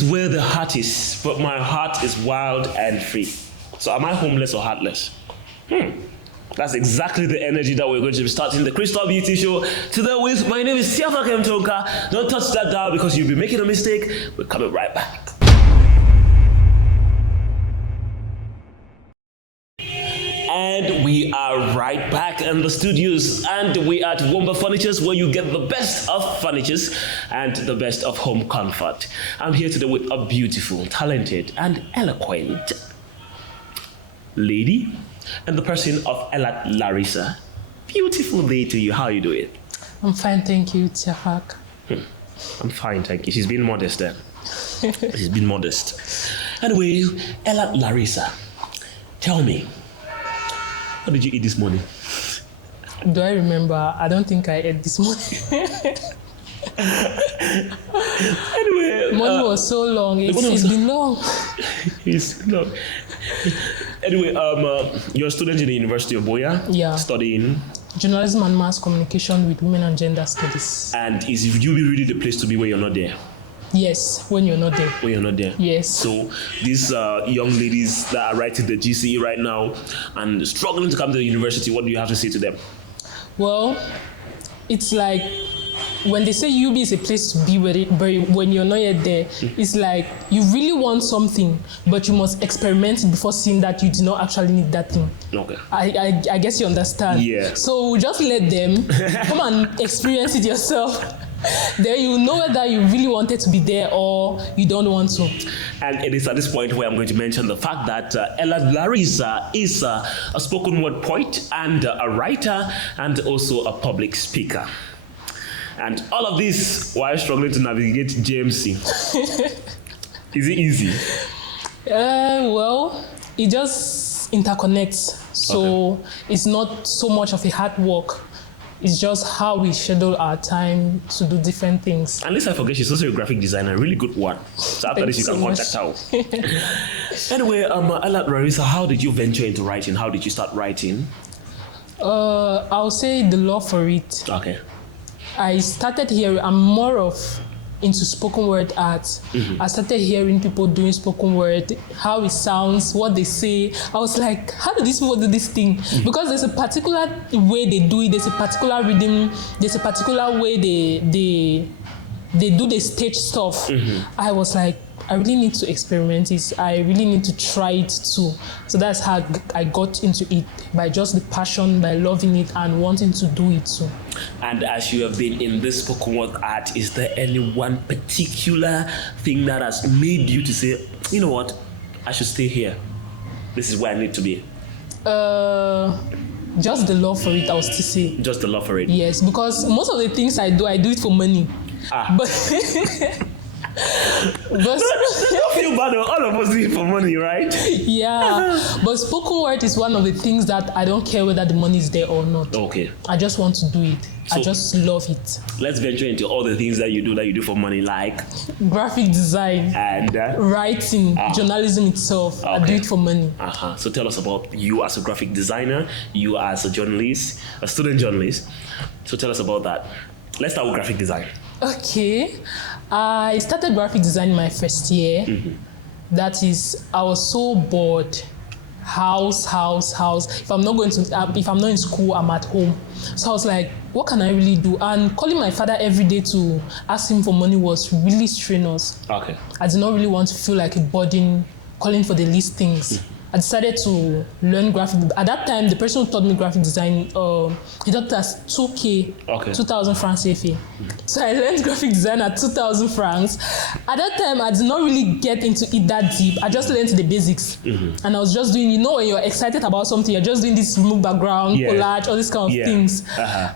is where the heart is, but my heart is wild and free. So am I homeless or heartless? That's exactly the energy that we're going to be starting the Crystal Beauty Show today with. My name is Siafa Kemtonka. Don't touch that dial because you'll be making a mistake. We're coming right back. And we are right back in the studios, and we are at Womba Furnitures, where you get the best of furnitures and the best of home comfort. I'm here today with a beautiful, talented, and eloquent lady, and the person of Elat Larissa. Beautiful day to you. How are you doing? I'm fine, thank you, Tiafak. I'm fine, thank you. She's been modest then. She's been modest. Anyway, Elat Larissa, tell me, what did you eat this morning? Do I remember? I don't think I ate this morning. Anyway, morning was so long. It's been long. It's long. Anyway, you're a student in the University of Boya. Yeah. Studying journalism and mass communication with women and gender studies. And is UB really the place to be when you're not there? Yes, when you're not there. When you're not there. Yes. So these young ladies that are writing the GCE right now and struggling to come to the university, what do you have to say to them? Well, it's like when they say UB is a place to be when you're not yet there, it's like you really want something, but you must experiment before seeing that you do not actually need that thing. Okay. I guess you understand. Yeah. So just let them come and experience it yourself. Then you know whether you really wanted to be there or you don't want to. And it is at this point where I'm going to mention the fact that Elat Larissa is a spoken word poet and a writer and also a public speaker. And all of this while struggling to navigate JMC. Is it easy? Well, it just interconnects. So It's not so much of a hard work. It's just how we schedule our time to do different things. At least I forget she's also a graphic designer, a really good one. So after this, you can contact her. Anyway, Elat Larissa, how did you venture into writing? How did you start writing? I'll say the love for it. Okay. I started here. I'm more of into spoken word art. I started hearing people doing spoken word, how it sounds, what they say. I was like, how do these people do this thing? Because there's a particular way they do it, there's a particular rhythm, there's a particular way they do the stage stuff. I was like, I really need to experiment it. I really need to try it too. So that's how I got into it, by just the passion, by loving it and wanting to do it too. And as you have been in this spoken word art, is there any one particular thing that has made you to say, you know what, I should stay here? This is where I need to be. Just the love for it, I would still say. Just the love for it? Yes, because most of the things I do it for money. But don't feel bad, all of us do it for money, right? Yeah, but spoken word is one of the things that I don't care whether the money is there or not. Okay. I just want to do it. So I just love it. Let's venture into all the things that you do for money, like graphic design and writing, journalism itself. Okay. I do it for money. So tell us about you as a graphic designer, you as a journalist, a student journalist. So tell us about that. Let's start with graphic design. Okay. I started graphic design my first year. That is, I was so bored. House. If I'm not in school, I'm at home. So I was like, what can I really do? And calling my father every day to ask him for money was really strenuous. Okay. I did not really want to feel like a burden calling for the least things. I decided to learn graphic. At that time, the person who taught me graphic design, he taught us 2K, 2,000 francs CFA. So I learned graphic design at 2,000 francs. At that time, I did not really get into it that deep. I just learned the basics. And I was just doing, when you're excited about something, you're just doing this remove background, collage, all these kind of things.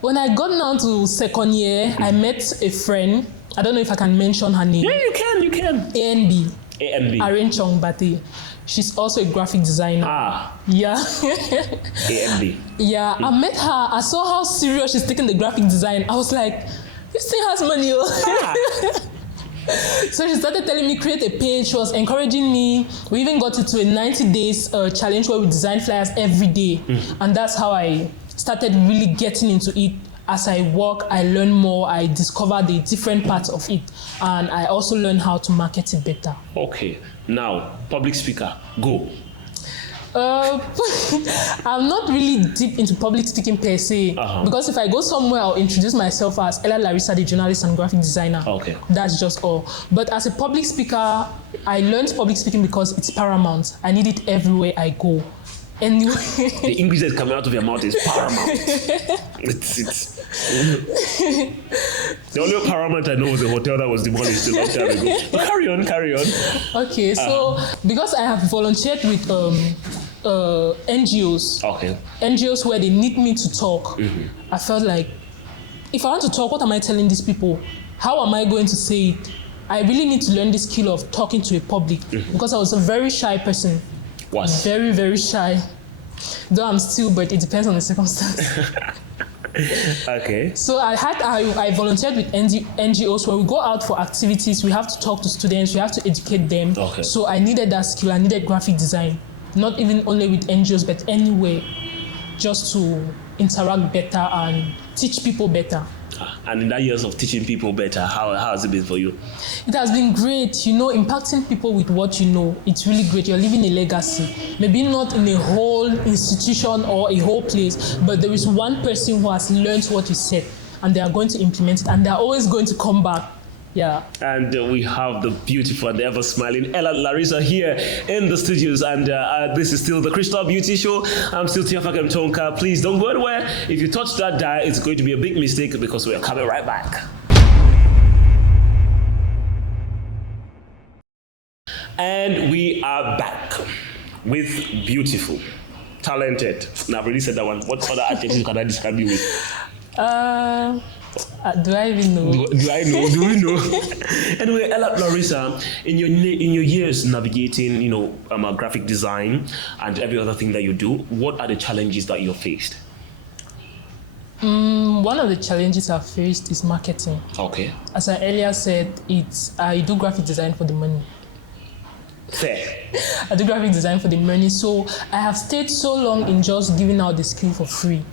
When I got down to second year, I met a friend. I don't know if I can mention her name. Yeah, you can. ANB. Aren Chongbate. She's also a graphic designer. Yeah. AMD. Yeah, I met her. I saw how serious she's taking the graphic design. I was like, this thing has money. So she started telling me create a page. She was encouraging me. We even got into a 90 days challenge where we design flyers every day. And that's how I started really getting into it. as I work, I learn more, I discover the different parts of it, and I also learn how to market it better. Okay, now, public speaker, go. I'm not really deep into public speaking per se, because if I go somewhere, I'll introduce myself as Elat Larissa, the journalist and graphic designer. Okay. That's just all. But as a public speaker, I learned public speaking because it's paramount. I need it everywhere I go. Anyway. The English that's coming out of your mouth is paramount. it's the only paramount I know was the hotel that was demolished a long time ago. But carry on. Okay, so because I have volunteered with NGOs. Okay. NGOs where they need me to talk. I felt like, if I want to talk, what am I telling these people? How am I going to say it? I really need to learn the skill of talking to a public because I was a very shy person. What? Very, very shy. Though I'm still, but it depends on the circumstance. Okay. So I volunteered with NGOs where we go out for activities. We have to talk to students. We have to educate them. Okay. So I needed that skill. I needed graphic design. Not even only with NGOs, but anywhere, just to interact better and teach people better. And in that years of teaching people better, how has it been for you? It has been great, impacting people with what you know. It's really great. You're leaving a legacy. Maybe not in a whole institution or a whole place, but there is one person who has learned what you said, and they are going to implement it, and they are always going to come back. Yeah. And we have the beautiful and ever smiling Elat Larissa here in the studios. And this is still the Crystal Beauty Show. I'm still Tiafak Tonka. Please don't go anywhere. If you touch that dial, it's going to be a big mistake because we are coming right back. And we are back with beautiful, talented. Now, I've already said that one. What other adjectives can I describe you with? Do I even know? Do I know? Do we know? Anyway, Elat Larissa, in your years navigating, graphic design and every other thing that you do, what are the challenges that you've faced? One of the challenges I've faced is marketing. Okay. As I earlier said, I do graphic design for the money. Fair. I do graphic design for the money, so I have stayed so long in just giving out the skill for free.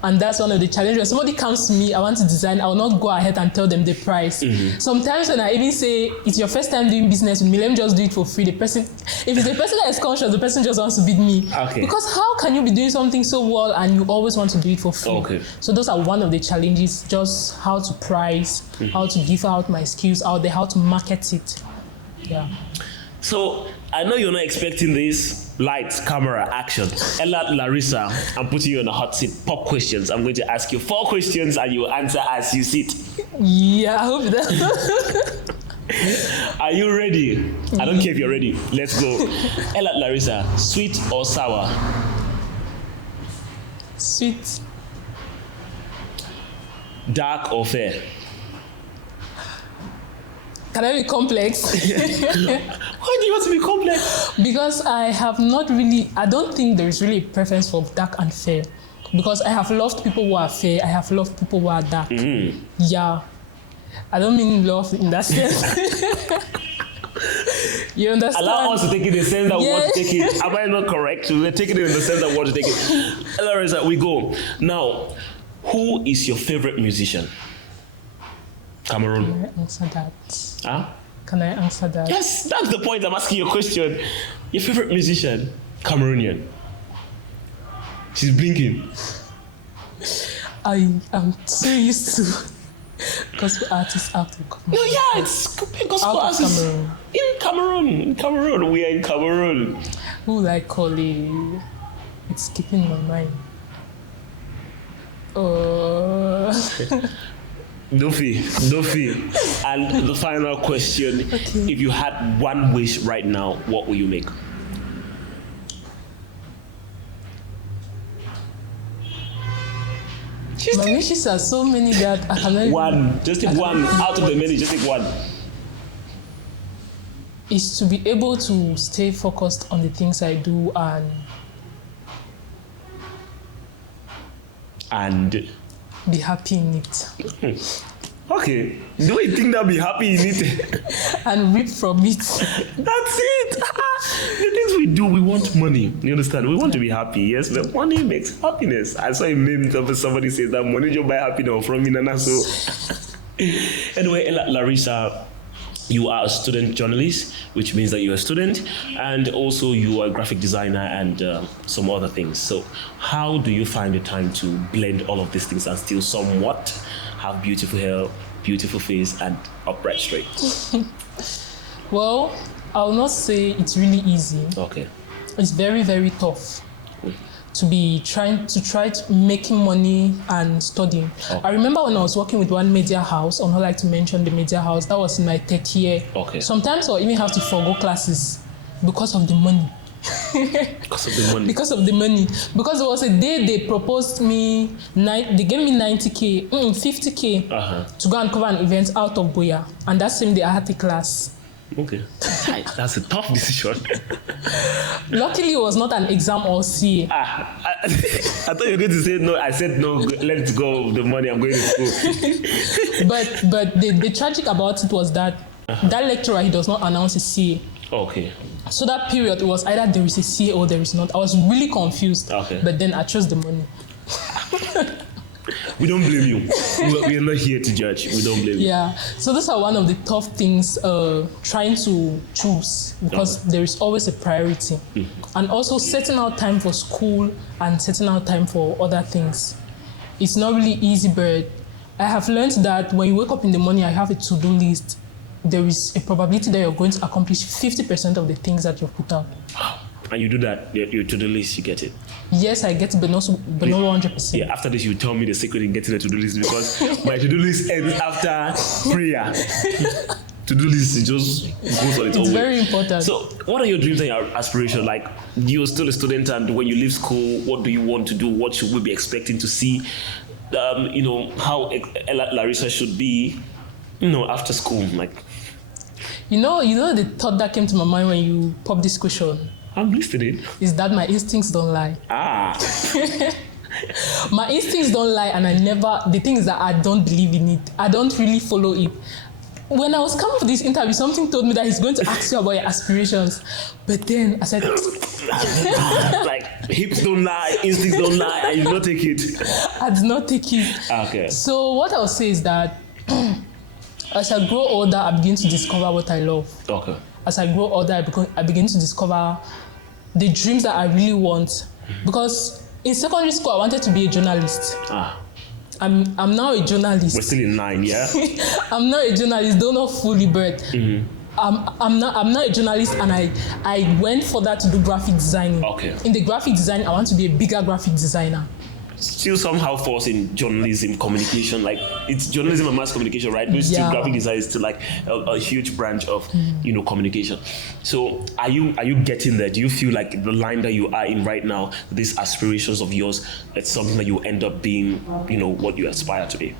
And that's one of the challenges. When somebody comes to me, I want to design, I will not go ahead and tell them the price. Sometimes when I even say, it's your first time doing business with me, let me just do it for free. The person, if it's a person that is conscious, the person just wants to beat me. Okay. Because how can you be doing something so well and you always want to do it for free? Okay. So those are one of the challenges, just how to price, how to give out my skills out there, how to market it. Yeah. So, I know you're not expecting this. Lights, camera, action. Elat Larissa, I'm putting you on a hot seat. Pop questions. I'm going to ask you 4 questions and you answer as you sit. Yeah, I hope that. Are you ready? I don't care if you're ready. Let's go. Elat Larissa, sweet or sour? Sweet. Dark or fair? Can I be complex? Why do you want to be complex? Because I don't think there is really a preference for dark and fair. Because I have loved people who are fair, I have loved people who are dark. Yeah. I don't mean love in that sense. You understand? Allow us to take it in the sense that we want to take it. Am I not correct? We're taking it in the sense that we want to take it. Larissa, we go. Now, who is your favorite musician? Cameroon. Can I answer that? Huh? Can I answer that? Yes, that's the point. I'm asking you a question. Your favorite musician? Cameroonian. She's blinking. I am so used to gospel artists out of Cameroon. No, yeah, it's gospel Out of artists. Cameroon. In Cameroon. We are in Cameroon. Who will I call it? It's skipping my mind. No fee. And the final question. Okay. If you had one wish right now, what will you make? My wishes are so many that I cannot. One. Just take one. Out of the many, just take one. Is to be able to stay focused on the things I do And be happy in it. Okay. Do you think they'll be happy in it? and reap from it. That's it. The things we do, we want money. You understand? We want to be happy, yes, but money makes happiness. I saw a meme of somebody says that money just buy happiness from me, Nana. So, anyway, Elat Larissa, you are a student journalist, which means that you're a student, and also you are a graphic designer and some other things. So, how do you find the time to blend all of these things and still somewhat have beautiful hair, beautiful face, and upright straight? Well, I'll not say it's really easy. Okay. It's very, very tough to be trying to making money and studying. Oh. I remember when I was working with one media house, I'm not like to mention the media house, that was in my third year. Okay. Sometimes I'll even have to forgo classes because of the money. Because of the money. Because of the money. Because it was a day they proposed me, they gave me 90K, 50K to go and cover an event out of Boya. And that same day I had a class. Okay. That's a tough decision. Luckily, it was not an exam or CA. I thought you were going to say no. I said no, let's go with the money, I'm going to school. but the tragic about it was that that lecturer, he does not announce a CA. Okay. So that period, it was either there is a CA or there is not. I was really confused. Okay. But then I chose the money. We don't blame you. We are not here to judge. We don't blame you. Yeah. So those are one of the tough things trying to choose, because there is always a priority. And also setting out time for school and setting out time for other things. It's not really easy, but I have learned that when you wake up in the morning and you have a to-do list, there is a probability that you're going to accomplish 50% of the things that you've put out. And you do that, your to-do list, you get it. Yes, I get it, but not 100%. Yeah, after this, you tell me the secret in getting a to-do list, because my to-do list ends after prayer. To-do list just goes on its own way. It's very important. So, what are your dreams and your aspirations? Like, you're still a student, and when you leave school, what do you want to do? What should we be expecting to see? How Elat Larissa should be, after school. Like, you know the thought that came to my mind when you popped this question I'm listening. is that my instincts don't lie. My instincts don't lie, and the thing is that I don't believe in it. I don't really follow it. When I was coming for this interview, something told me that he's going to ask you about your aspirations. But then I said, like, hips don't lie, instincts don't lie, and you do not take it. I did not take it. Okay. So what I'll say is that as I grow older, I begin to discover what I love. Okay. As I grow older, I begin to discover the dreams that I really want. Because in secondary school, I wanted to be a journalist. I'm now a journalist. We're still in 9, yeah? I'm not a journalist, don't know fully, but I'm not a journalist, and I went for that to do graphic designing. Okay. In the graphic design, I want to be a bigger graphic designer. Still somehow falls in journalism, communication. Like, it's journalism and mass communication, right? But still, graphic design is still like a huge branch of communication. So are you getting there? Do you feel like the line that you are in right now, these aspirations of yours, it's something that you end up being, what you aspire to be?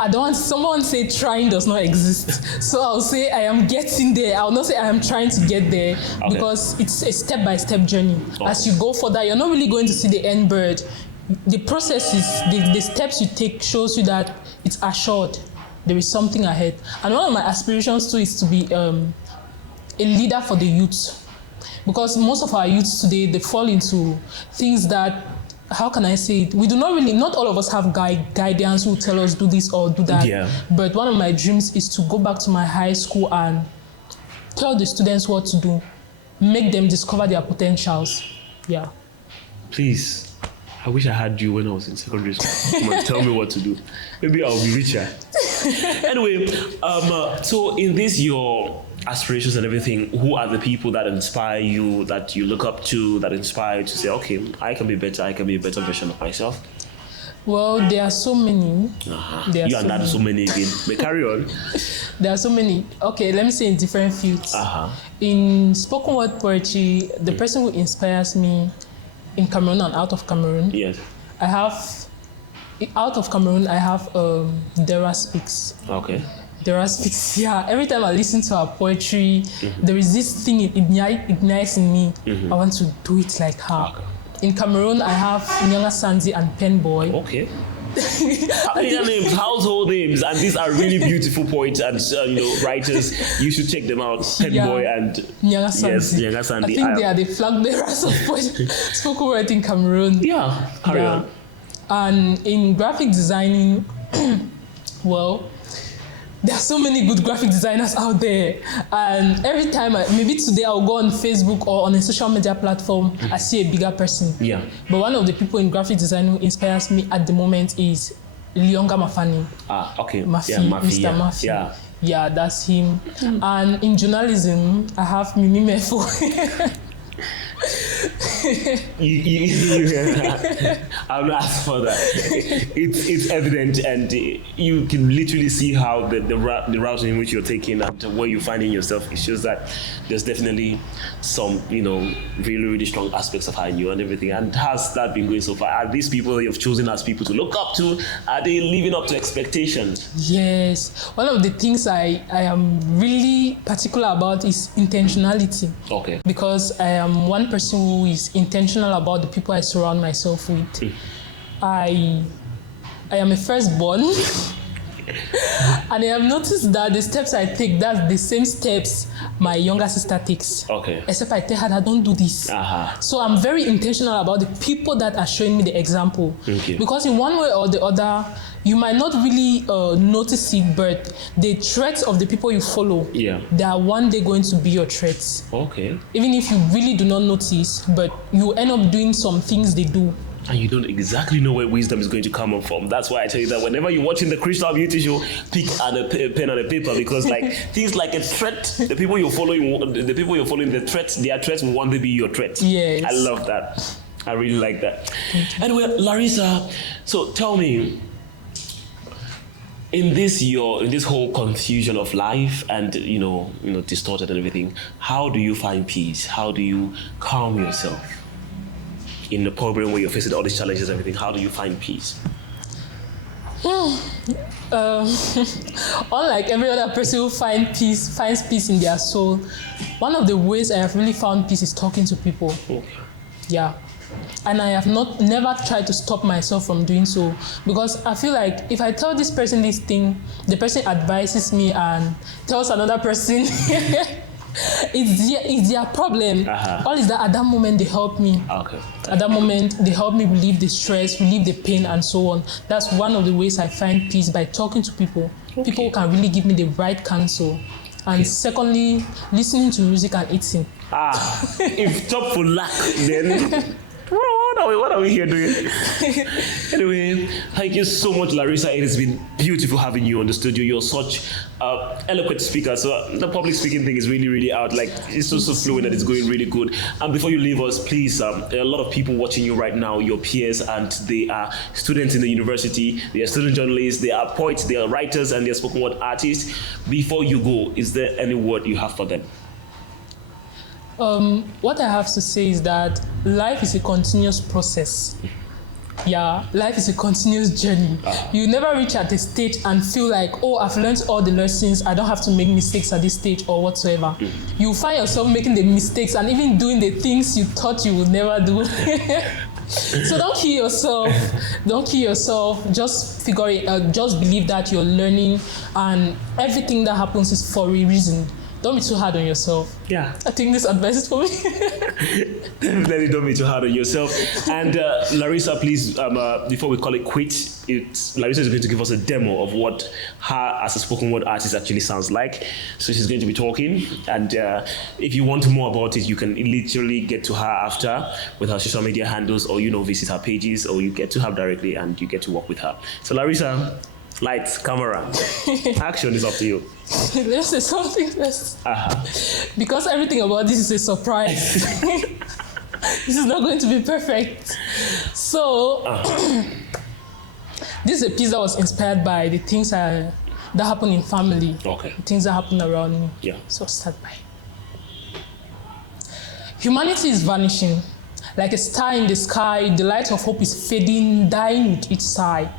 I don't want someone say trying does not exist. So I'll say I am getting there. I'll not say I am trying to get there, because it's a step-by-step journey. As you go further, you're not really going to see the end bird. The process is, the steps you take shows you that it's assured there is something ahead. And one of my aspirations too is to be a leader for the youth. Because most of our youths today, they fall into things that, how can I say it? We do not all of us have guidance who tell us do this or do that. Yeah. But one of my dreams is to go back to my high school and tell the students what to do, make them discover their potentials. Yeah. Please, I wish I had you when I was in secondary school. Come on, tell me what to do. Maybe I'll be richer. Anyway, so in this, your aspirations and everything, who are the people that inspire you, that you look up to, that inspire you to say, okay, I can be better, I can be a better version of myself? Well, there are so many. You are not so many again. But carry on. There are so many. Okay, let me say in different fields. In spoken word poetry, the person who inspires me in Cameroon and out of Cameroon, yes, out of Cameroon, I have Dera Speaks. Okay. Dera Speaks, yeah. Every time I listen to her poetry, there is this thing it ignites in me. I want to do it like her. In Cameroon, I have Nyanga Sanzi and Penboy. Okay. Familiar names, household names, and these are really beautiful poets and writers. You should check them out. Penboy and Nyanga Sanzi. Yes, Nyanga Sanzi. I think they are the flag bearers of spoken word in Cameroon. Yeah, carry on. And in graphic designing, well, there are so many good graphic designers out there, and every time maybe today I'll go on Facebook or on a social media platform, I see a bigger person. Yeah. But one of the people in graphic design who inspires me at the moment is Leonga Mafani. Okay. Maffi, Yeah, Maffi, Mr. yeah. Maffi. Yeah. Yeah, that's him. And in journalism, I have Mimi Mefo. I'll not ask for that. It's evident, and you can literally see how the route in which you're taking and where you're finding yourself. It shows that there's definitely some, really, really strong aspects of how you and everything. And has that been going so far? Are these people that you've chosen as people to look up to? Are they living up to expectations? Yes. One of the things I am really particular about is intentionality. Okay. Because I am one person who is intentional about the people I surround myself with. I am a firstborn. And I have noticed that the steps I take, that's the same steps my younger sister takes. Okay. Except I tell her that don't do this. So I'm very intentional about the people that are showing me the example. Okay. Because in one way or the other, you might not really notice it, but the traits of the people you follow, they are one day going to be your traits. Okay. Even if you really do not notice, but you end up doing some things they do. And you don't exactly know where wisdom is going to come from. That's why I tell you that whenever you're watching the Crystal Beauty Show, pick a pen and a paper, because things like a threat, the people you're following, their threats will one day be your threat. Yes. I love that. I really like that. Anyway, Larissa, so tell me, in this whole confusion of life and distorted and everything, how do you find peace? How do you calm yourself? In the problem where you're facing all these challenges and everything, how do you find peace? Unlike every other person who finds peace in their soul, one of the ways I have really found peace is talking to people. Okay. Yeah. And I have never tried to stop myself from doing so, because I feel like if I tell this person this thing, the person advises me and tells another person it's their problem. All is that at that moment they help me. Okay. At that moment they help me relieve the stress, relieve the pain, and so on. That's one of the ways I find peace, by talking to people. Okay. People who can really give me the right counsel. And secondly, listening to music and eating. If top for lack, then what are we here doing? Anyway, thank you so much, Larissa. It has been beautiful having you on the studio. You're such an eloquent speaker. So the public speaking thing is really, really out. It's so fluent and it's going really good. And before you leave us, please, there are a lot of people watching you right now, your peers, and they are students in the university. They are student journalists, they are poets, they are writers, and they are spoken word artists. Before you go, is there any word you have for them? What I have to say is that life is a continuous process. Yeah, life is a continuous journey. You never reach at a stage and feel like, oh, I've learned all the lessons, I don't have to make mistakes at this stage or whatsoever. You find yourself making the mistakes and even doing the things you thought you would never do. So don't kill yourself. Don't kill yourself. Just figure it out. Just believe that you're learning, and everything that happens is for a reason. Don't be too hard on yourself. Yeah. I think this advice is for me. Definitely don't be too hard on yourself. And Larissa, please, before we call it quits, Larissa is going to give us a demo of what her as a spoken word artist actually sounds like. So she's going to be talking. And if you want more about it, you can literally get to her after with her social media handles, or, visit her pages, or you get to her directly and you get to work with her. So Larissa, lights, camera, action is up to you. Let's say something first. Because everything about this is a surprise. This is not going to be perfect. So, this is a piece that was inspired by the things that happen in family. Okay. The things that happen around me. Yeah. So, start by. Humanity is vanishing. Like a star in the sky, the light of hope is fading, dying with each sigh.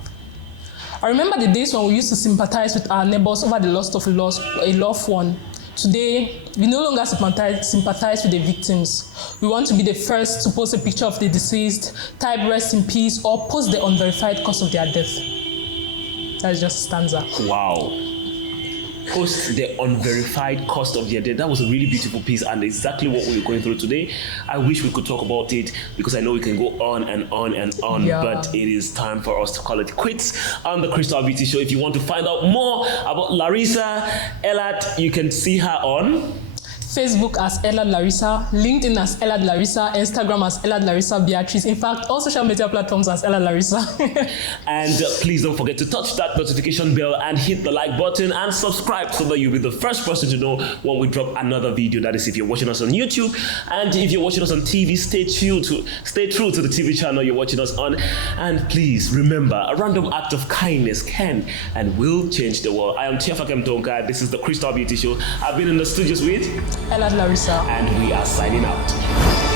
I remember the days when we used to sympathize with our neighbors over the loss of a loved one. today, we no longer sympathize with the victims. We want to be the first to post a picture of the deceased, type rest in peace, or post the unverified cause of their death. That's just a stanza. Wow. Post the unverified cost of their death. That was a really beautiful piece and exactly what we were going through today. I wish we could talk about it because I know we can go on and on and on, but it is time for us to call it quits on the Crystal Beauty Show. If you want to find out more about Larissa Elat, you can see her on Facebook as Elat Larissa, LinkedIn as Elat Larissa, Instagram as Elat Larissa Beatrice. In fact, all social media platforms as Elat Larissa. And please don't forget to touch that notification bell and hit the like button and subscribe so that you'll be the first person to know when we drop another video. That is if you're watching us on YouTube, and if you're watching us on TV, stay true to the TV channel you're watching us on. And please remember, a random act of kindness can and will change the world. I am Tiafakem Tonka. This is the Crystal Beauty Show. I've been in the studios with Elat Larissa. And we are signing out.